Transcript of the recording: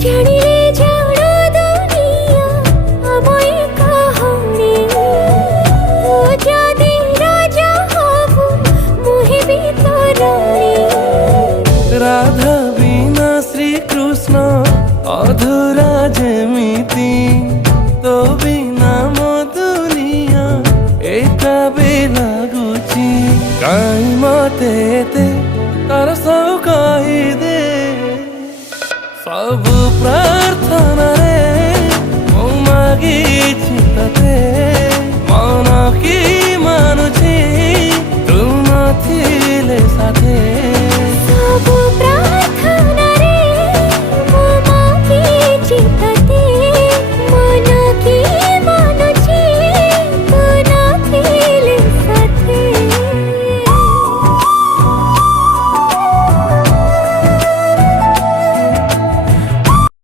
ଜାଣିଲେ ଜାଣ ଦୁନିଆ ଆମଇ କାହାଣୀ ତୁ ଯଦି ରାଜା ହବୁ ମୁହିଁ ବି ତ ରାଣୀ। राधा बिना श्री कृष्ण अधूरा जेमिति तो बिना मो दुनिया एका भी लागुची काई मते ते तार सब कही दे सब प्रार्थना रे मो मागिछि